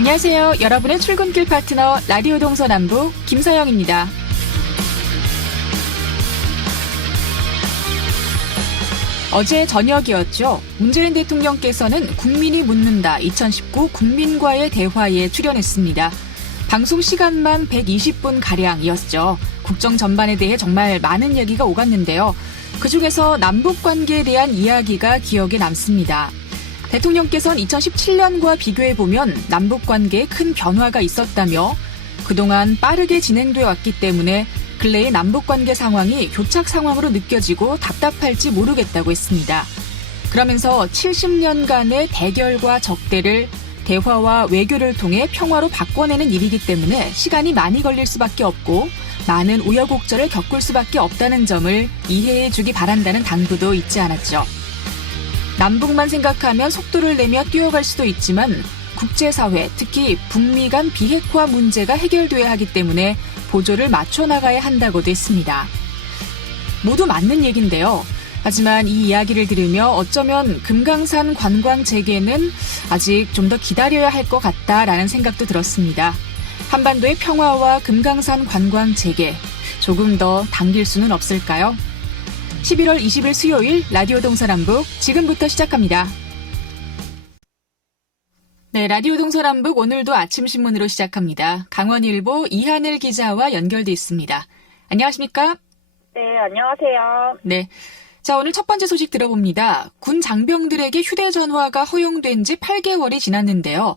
안녕하세요. 여러분의 출근길 파트너 라디오 동서남북 김서영입니다. 어제 저녁이었죠. 문재인 대통령께서는 국민이 묻는다 2019 국민과의 대화에 출연했습니다. 방송 시간만 120분가량이었죠. 국정 전반에 대해 정말 많은 얘기가 오갔는데요. 그중에서 남북관계에 대한 이야기가 기억에 남습니다. 대통령께서는 2017년과 비교해보면 남북관계에 큰 변화가 있었다며 그동안 빠르게 진행돼 왔기 때문에 근래의 남북관계 상황이 교착 상황으로 느껴지고 답답할지 모르겠다고 했습니다. 그러면서 70년간의 대결과 적대를 대화와 외교를 통해 평화로 바꿔내는 일이기 때문에 시간이 많이 걸릴 수밖에 없고 많은 우여곡절을 겪을 수밖에 없다는 점을 이해해 주기 바란다는 당부도 잊지 않았죠. 남북만 생각하면 속도를 내며 뛰어갈 수도 있지만 국제사회, 특히 북미 간 비핵화 문제가 해결돼야 하기 때문에 보조를 맞춰 나가야 한다고도 했습니다. 모두 맞는 얘기인데요. 하지만 이 이야기를 들으며 어쩌면 금강산 관광 재개는 아직 좀 더 기다려야 할 것 같다라는 생각도 들었습니다. 한반도의 평화와 금강산 관광 재개, 조금 더 당길 수는 없을까요? 11월 20일 수요일 라디오 동서남북 지금부터 시작합니다. 네, 라디오 동서남북 오늘도 아침 신문으로 시작합니다. 강원일보 이하늘 기자와 연결돼 있습니다. 안녕하십니까? 네, 안녕하세요. 네. 자, 오늘 첫 번째 소식 들어봅니다. 군 장병들에게 휴대전화가 허용된 지 8개월이 지났는데요.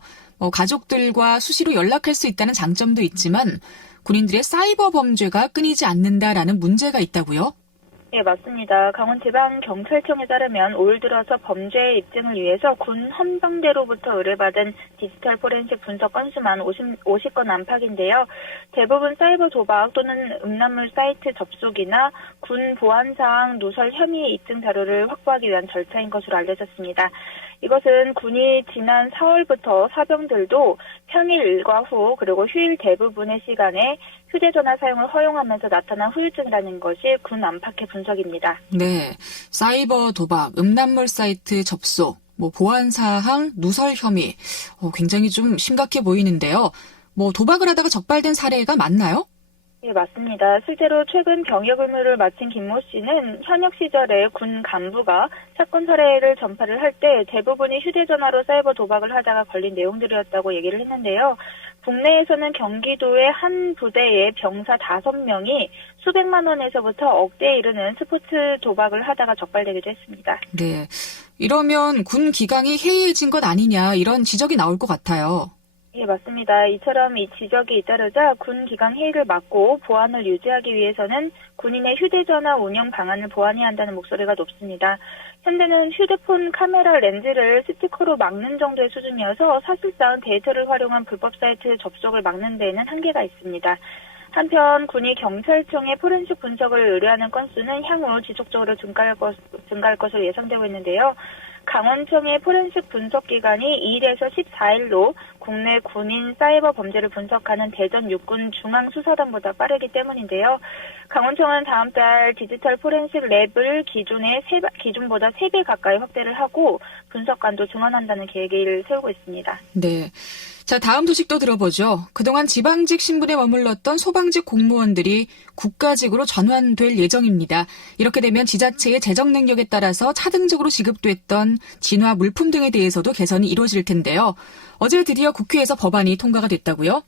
가족들과 수시로 연락할 수 있다는 장점도 있지만 군인들의 사이버 범죄가 끊이지 않는다라는 문제가 있다고요? 네, 맞습니다. 강원지방경찰청에 따르면 올 들어서 범죄 입증을 위해서 군 헌병대로부터 의뢰받은 디지털 포렌식 분석 건수만 50건 안팎인데요. 대부분 사이버 도박 또는 음란물 사이트 접속이나 군 보안사항 누설 혐의 입증 자료를 확보하기 위한 절차인 것으로 알려졌습니다. 이것은 군이 지난 4월부터 사병들도 평일 일과 후 그리고 휴일 대부분의 시간에 휴대전화 사용을 허용하면서 나타난 후유증이라는 것이 군 안팎의 분석입니다. 네, 사이버 도박, 음란물 사이트 접속, 보안사항 누설 혐의 굉장히 좀 심각해 보이는데요. 도박을 하다가 적발된 사례가 많나요? 네, 맞습니다. 실제로 최근 병역 의무를 마친 김모 씨는 현역 시절에 군 간부가 사건 사례를 전파를 할 때 대부분이 휴대전화로 사이버 도박을 하다가 걸린 내용들이었다고 얘기를 했는데요. 국내에서는 경기도의 한 부대에 병사 5명이 수백만 원에서부터 억대에 이르는 스포츠 도박을 하다가 적발되기도 했습니다. 네, 이러면 군 기강이 해이해진 것 아니냐 이런 지적이 나올 것 같아요. 예, 맞습니다. 이처럼 이 지적이 잇따르자 군 기강 해이를 막고 보안을 유지하기 위해서는 군인의 휴대전화 운영 방안을 보완해야 한다는 목소리가 높습니다. 현재는 휴대폰 카메라 렌즈를 스티커로 막는 정도의 수준이어서 사실상 데이터를 활용한 불법 사이트 접속을 막는 데에는 한계가 있습니다. 한편 군이 경찰청에 포렌식 분석을 의뢰하는 건수는 향후 지속적으로 증가할 것으로 예상되고 있는데요. 강원청의 포렌식 분석 기간이 2일에서 14일로 국내 군인 사이버 범죄를 분석하는 대전 육군 중앙수사단보다 빠르기 때문인데요. 강원청은 다음 달 디지털 포렌식 랩을 기준보다 3배 가까이 확대를 하고 분석관도 증원한다는 계획을 세우고 있습니다. 네. 자, 다음 소식도 들어보죠. 그동안 지방직 신분에 머물렀던 소방직 공무원들이 국가직으로 전환될 예정입니다. 이렇게 되면 지자체의 재정 능력에 따라서 차등적으로 지급됐던 진화 물품 등에 대해서도 개선이 이루어질 텐데요. 어제 드디어 국회에서 법안이 통과가 됐다고요?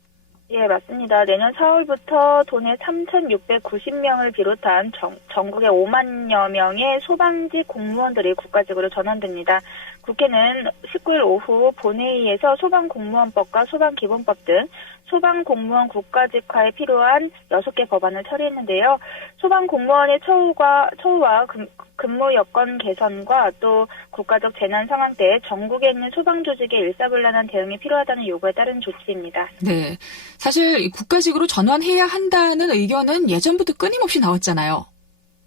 예, 맞습니다. 내년 4월부터 도내 3,690명을 비롯한 전국의 5만여 명의 소방직 공무원들이 국가직으로 전환됩니다. 국회는 19일 오후 본회의에서 소방공무원법과 소방기본법 등 소방공무원 국가직화에 필요한 6개 법안을 처리했는데요. 소방공무원의 처우와 근무 여건 개선과 또 국가적 재난 상황 때 전국에 있는 소방조직의 일사불란한 대응이 필요하다는 요구에 따른 조치입니다. 네, 사실 국가직으로 전환해야 한다는 의견은 예전부터 끊임없이 나왔잖아요.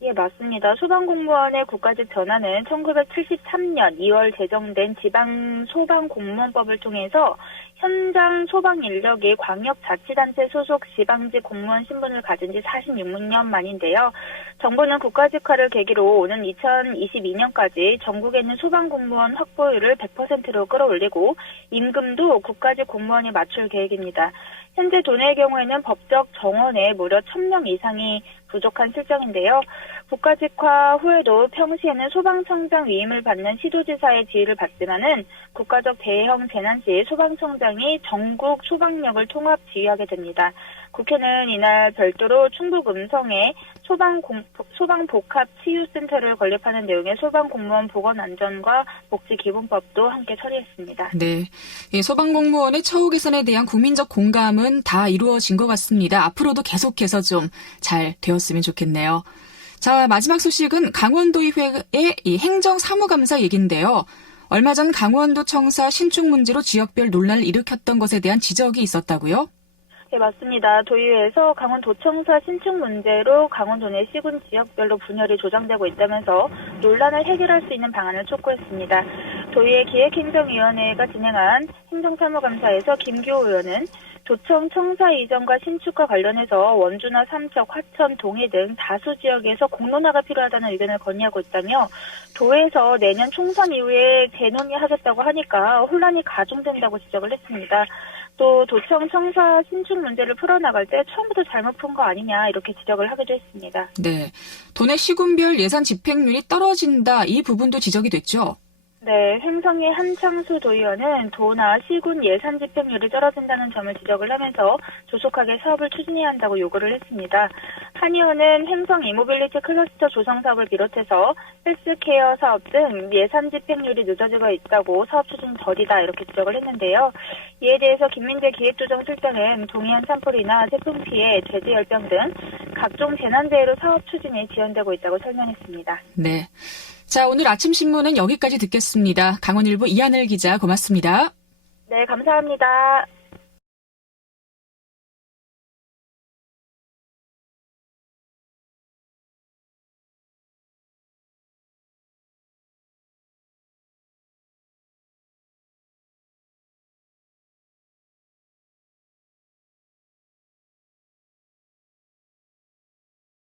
예, 맞습니다. 소방공무원의 국가직 전환은 1973년 2월 제정된 지방소방공무원법을 통해서 현장 소방 인력이 광역자치단체 소속 지방직 공무원 신분을 가진 지 46년 만인데요. 정부는 국가직화를 계기로 오는 2022년까지 전국에 있는 소방공무원 확보율을 100%로 끌어올리고 임금도 국가직 공무원이 맞출 계획입니다. 현재 도내의 경우에는 법적 정원에 무려 1,000명 이상이 부족한 실정인데요. 국가직화 후에도 평시에는 소방청장 위임을 받는 시도지사의 지휘를 받지만은 국가적 대형 재난 시 소방청장이 전국 소방력을 통합 지휘하게 됩니다. 국회는 이날 별도로 충북 음성에 소방복합치유센터를 건립하는 내용의 소방공무원 보건안전과 복지기본법도 함께 처리했습니다. 네, 소방공무원의 처우 개선에 대한 국민적 공감은 다 이루어진 것 같습니다. 앞으로도 계속해서 좀 잘 되었으면 좋겠네요. 자, 마지막 소식은 강원도의회의 행정사무감사 얘기인데요. 얼마 전 강원도 청사 신축 문제로 지역별 논란을 일으켰던 것에 대한 지적이 있었다고요? 네, 맞습니다. 도의회에서 강원도청사 신축 문제로 강원도 내 시군 지역별로 분열이 조장되고 있다면서 논란을 해결할 수 있는 방안을 촉구했습니다. 도의회 기획행정위원회가 진행한 행정사무감사에서 김규호 의원은 도청 청사 이전과 신축과 관련해서 원주나 삼척, 화천, 동해 등 다수 지역에서 공론화가 필요하다는 의견을 건의하고 있다며 도에서 내년 총선 이후에 재논의하겠다고 하니까 혼란이 가중된다고 지적을 했습니다. 또 도청 청사 신축 문제를 풀어나갈 때 처음부터 잘못 푼 거 아니냐 이렇게 지적을 하기도 했습니다. 네, 도내 시군별 예산 집행률이 떨어진다 이 부분도 지적이 됐죠? 네, 횡성의 한창수 도의원은 도나 시군 예산 집행률이 떨어진다는 점을 지적을 하면서 조속하게 사업을 추진해야 한다고 요구를 했습니다. 한 의원은 횡성 이모빌리티 클러스터 조성 사업을 비롯해서 헬스케어 사업 등 예산 집행률이 늦어지고 있다고 사업 추진 더디다 이렇게 지적을 했는데요. 이에 대해서 김민재 기획조정실장은 동해안 산불이나 태풍 피해, 제주열병 등 각종 재난재해로 사업 추진이 지연되고 있다고 설명했습니다. 네. 자, 오늘 아침 신문은 여기까지 듣겠습니다. 강원일보 이하늘 기자 고맙습니다. 네, 감사합니다.